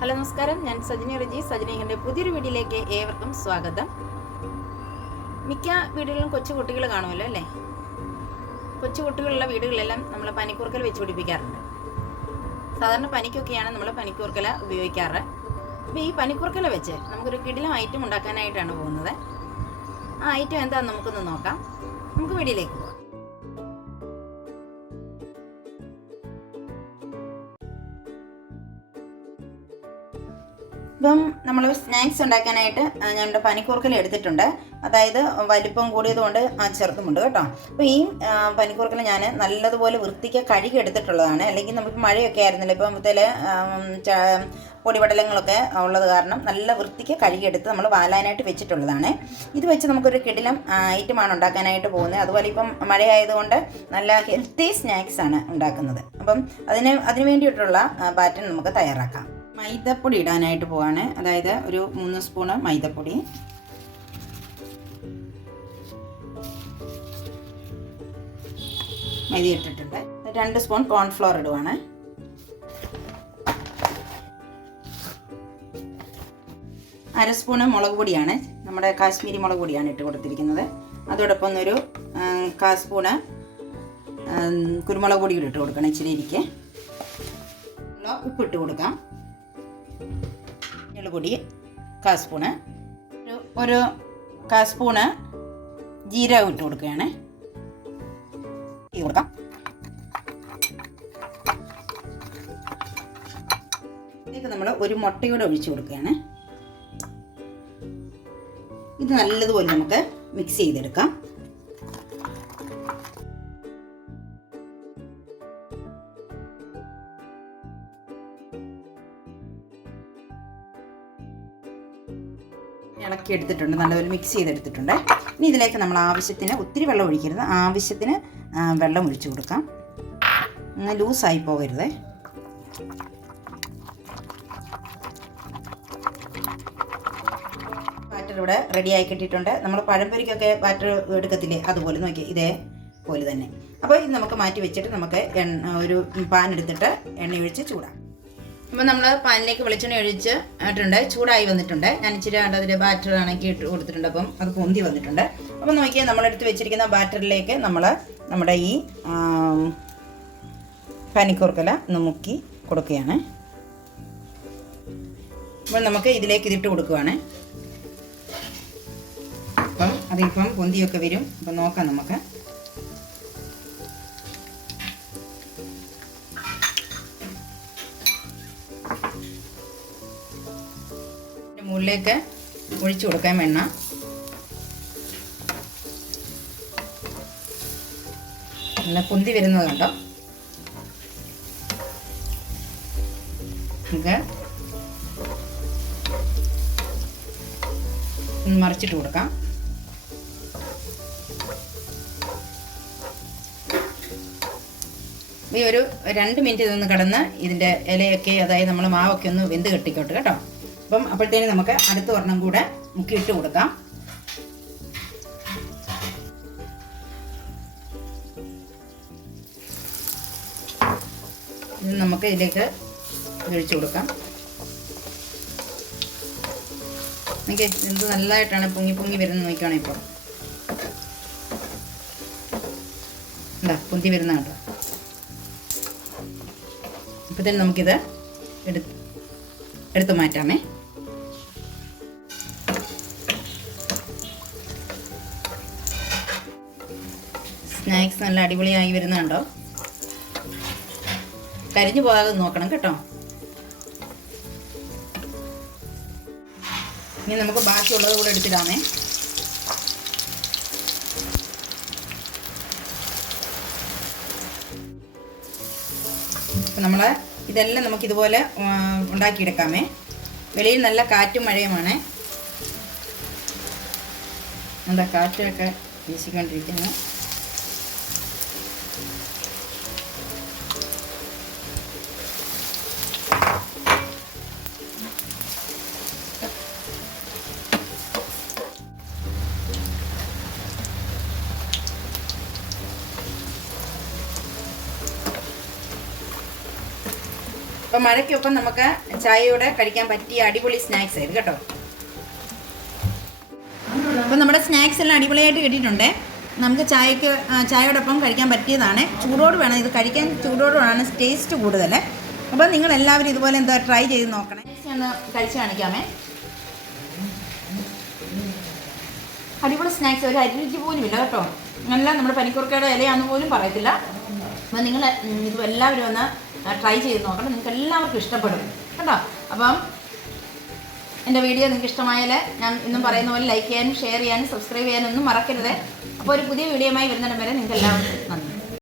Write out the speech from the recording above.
Hello നമസ്കാരം. ഞാൻ സജിനി റജി. സജിനിഹിന്റെ പുതിയൊരു വീഡിയോയിലേക്ക് ഏവർക്കും സ്വാഗതം. മിക്ക വീടുകളിലും കൊച്ചു കുട്ടികൾ കാണുമല്ലോ അല്ലേ? കൊച്ചു കുട്ടികളുള്ള വീടുകളിലെല്ലാം നമ്മൾ പനിക്കൂർക്കൽ വെച്ച് പിടിപ്പിക്കാറുണ്ട്. സാധാരണ പനിക്കൊക്കെയാണ് നമ്മൾ പനിക്കൂർക്കല ഉപയോഗിക്കാറ്. അപ്പോൾ ഈ പനിക്കൂർക്കല വെച്ച് നമുക്കൊരു കിടിലം ഐറ്റം ഉണ്ടാക്കാനായിട്ടാണ് പോകുന്നത്. ആ ഐറ്റം എന്താണെന്ന് നമുക്കൊന്ന് നോക്കാം. നമുക്ക് വീഡിയോയിലേക്ക് പോകാം ഇപ്പം നമ്മൾ സ്നാക്സ് ഉണ്ടാക്കാനായിട്ട് ഞങ്ങളുടെ പനിക്കൂർക്കൽ എടുത്തിട്ടുണ്ട്. അതായത് വലിപ്പം കൂടിയതുകൊണ്ട് ആ ചെറുതുമുണ്ട് കേട്ടോ. അപ്പോൾ ഈ പനിക്കൂർക്കൽ ഞാൻ നല്ലതുപോലെ വൃത്തിക്ക് കഴുകി എടുത്തിട്ടുള്ളതാണ്. അല്ലെങ്കിൽ നമുക്ക് മഴയൊക്കെ ആയിരുന്നില്ല. ഇപ്പം ഇതിൽ പൊടിപടലങ്ങളൊക്കെ ഉള്ളത് കാരണം നല്ല വൃത്തിക്ക് കഴുകിയെടുത്ത് നമ്മൾ വാലാനായിട്ട് വെച്ചിട്ടുള്ളതാണ്. ഇത് വെച്ച് നമുക്കൊരു കിടിലം ഐറ്റമാണ് ഉണ്ടാക്കാനായിട്ട് പോകുന്നത്. അതുപോലെ ഇപ്പം മഴയായതുകൊണ്ട് നല്ല ഹെൽത്തി സ്നാക്സ് ആണ് ഉണ്ടാക്കുന്നത്. അപ്പം അതിന് അതിന് വേണ്ടിയിട്ടുള്ള പാറ്റേൺ നമുക്ക് തയ്യാറാക്കാം. മൈദപ്പൊടി ഇടാനായിട്ട് പോവാണ്. അതായത് ഒരു മൂന്ന് സ്പൂണ് മൈദപ്പൊടി. മൈദ ഇട്ടിട്ടുണ്ട്. രണ്ട് സ്പൂൺ കോൺഫ്ലോർ ഇടുവാണ്. അര സ്പൂണ് മുളക് പൊടിയാണ്. നമ്മുടെ കാശ്മീരി മുളക് പൊടിയാണ് ഇട്ട് കൊടുത്തിരിക്കുന്നത്. അതോടൊപ്പം ഒരു കാ സ്പൂണ് കുരുമുളക് പൊടി ഇട്ട് കൊടുക്കണം ഇച്ചിരി ഇരിക്കെ ഉപ്പിട്ട് കൊടുക്കാം. എള്ളുപൊടി കാ സ്പൂണ്. ഒരു ഒരു കാ സ്പൂണ് ജീരകം ഇട്ട് കൊടുക്കുകയാണ്. കൊടുക്കാം. ഇതിലേക്ക് നമ്മൾ ഒരു മുട്ടയോടെ ഒഴിച്ചു കൊടുക്കുകയാണ്. ഇത് നല്ലതുപോലെ നമുക്ക് മിക്സ് ചെയ്തെടുക്കാം. ഇളക്കി എടുത്തിട്ടുണ്ട്. നല്ലപോലെ മിക്സ് ചെയ്തെടുത്തിട്ടുണ്ട്. ഇനി ഇതിലേക്ക് നമ്മൾ ആവശ്യത്തിന് ഒത്തിരി വെള്ളം ഒഴിക്കരുത്. ആവശ്യത്തിന് വെള്ളം ഒഴിച്ചു കൊടുക്കാം. ലൂസായി പോകരുത്. ബാറ്റർ ഇവിടെ റെഡി ആയി കിട്ടിയിട്ടുണ്ട്. നമ്മൾ പഴംപൊരിക്കൊക്കെ ബാറ്റർ എടുക്കത്തില്ലേ? അതുപോലെ നോക്കി. ഇതേ പോലെ തന്നെ. അപ്പോൾ ഇത് നമുക്ക് മാറ്റി വെച്ചിട്ട് നമുക്ക് ഒരു പാൻ എടുത്തിട്ട് എണ്ണ ഒഴിച്ച് ചൂടാം അപ്പോൾ നമ്മൾ പാനിലേക്ക് വെളിച്ചെണ്ണ ഒഴിച്ച് ചൂടായി വന്നിട്ടുണ്ട്. ഞാൻ ഇച്ചിരി അതിൽ ബാറ്റർ ആണെങ്കിൽ ഇട്ട് കൊടുത്തിട്ടുണ്ട്. അപ്പം അത് പൊന്തി വന്നിട്ടുണ്ട്. അപ്പം നോക്കിയാൽ നമ്മളെടുത്ത് വെച്ചിരിക്കുന്ന ബാറ്ററിലേക്ക് നമ്മൾ നമ്മുടെ ഈ പനിക്കൂർക്കല ഒന്ന് മുക്കി കൊടുക്കുകയാണ്. അപ്പോൾ നമുക്ക് ഇതിലേക്ക് ഇതിട്ട് കൊടുക്കുവാണ്. അപ്പം അതിപ്പം പൊന്തിയൊക്കെ വരും. അപ്പം നോക്കാം നമുക്ക്. മുകളിലേക്ക് ഒഴിച്ചു കൊടുക്കാൻ എണ്ണ നല്ല പൊന്തി വരുന്നത് കണ്ടോ? നമുക്ക് മറിച്ചിട്ട് കൊടുക്കാം. ഈ ഒരു രണ്ട് മിനിറ്റ് ഇതൊന്ന് കിടന്ന് ഇതിന്റെ ഇലയൊക്കെ അതായത് നമ്മൾ മാവൊക്കെ ഒന്ന് വെന്ത് കെട്ടിക്കോട്ട് കേട്ടോ. അപ്പം അപ്പോഴത്തേന് നമുക്ക് അടുത്ത ഒരെണ്ണം കൂടെ മുക്കിയിട്ട് കൊടുക്കാം. ഇത് നമുക്ക് ഇതിലേക്ക് ഒഴിച്ചു കൊടുക്കാം. എനിക്ക് എന്ത് നല്ലതായിട്ടാണ് പൊങ്ങി പൊങ്ങി വരുന്നത് നോക്കുകയാണെങ്കിൽ ഇപ്പോൾ എന്താ പൊന്തി വരുന്ന കേട്ടോ അപ്പോഴത്തേനും നമുക്കിത് എടുത്ത് എടുത്ത് മാറ്റാമേ. സ്നാക്സ് നല്ല അടിപൊളിയായി വരുന്നുണ്ടോ? കരിഞ്ഞു പോകാതെ നോക്കണം കേട്ടോ. ഇനി നമുക്ക് ബാക്കിയുള്ളത് കൂടെ എടുത്തിടാമേ. നമ്മൾ ഇതെല്ലാം നമുക്ക് ഇതുപോലെ ഉണ്ടാക്കിയെടുക്കാമേ. വെളിയിൽ നല്ല കാറ്റും മഴയുമാണ്. എന്താ കാറ്റൊക്കെ വീശിക്കൊണ്ടിരിക്കുന്നു. അപ്പം മഴയ്ക്കൊപ്പം നമുക്ക് ചായയോടെ കഴിക്കാൻ പറ്റിയ അടിപൊളി സ്നാക്സ് ആയിരുന്നു കേട്ടോ. അപ്പം നമ്മുടെ സ്നാക്സ് എല്ലാം അടിപൊളിയായിട്ട് കിട്ടിയിട്ടുണ്ട്. നമുക്ക് ചായക്ക് ചായയോടൊപ്പം കഴിക്കാൻ പറ്റിയതാണ്. ചൂടോട് വേണം ഇത് കഴിക്കാൻ ചൂടോട് വേണം ടേസ്റ്റ് കൂടുതൽ. അപ്പം നിങ്ങൾ എല്ലാവരും ഇതുപോലെ എന്താ ട്രൈ ചെയ്ത് നോക്കണേ. ഒന്ന് കഴിച്ച് കാണിക്കാമേ. അടിപൊളി സ്നാക്സ് ഒരു അരിരുചി പോലും ഇല്ല കേട്ടോ. നല്ല നമ്മുടെ പനിക്കുറുക്കയുടെ ഇലയാണെന്ന് പോലും പറയത്തില്ല. അപ്പം നിങ്ങൾ ഇത് എല്ലാവരും ഒന്ന് ട്രൈ ചെയ്ത് നോക്കണം. നിങ്ങൾക്ക് എല്ലാവർക്കും ഇഷ്ടപ്പെടും. കേട്ടോ? അപ്പം എന്റെ വീഡിയോ നിങ്ങൾക്ക് ഇഷ്ടമായാൽ ഞാൻ ഇന്നും പറയുന്ന പോലെ ലൈക്ക് ചെയ്യാനും ഷെയർ ചെയ്യാനും സബ്സ്ക്രൈബ് ചെയ്യാനും ഒന്നും മറക്കരുത്. അപ്പോൾ ഒരു പുതിയ വീഡിയോയുമായി വരുന്നിടം വരെ നിങ്ങൾക്ക് എല്ലാവർക്കും നന്ദി.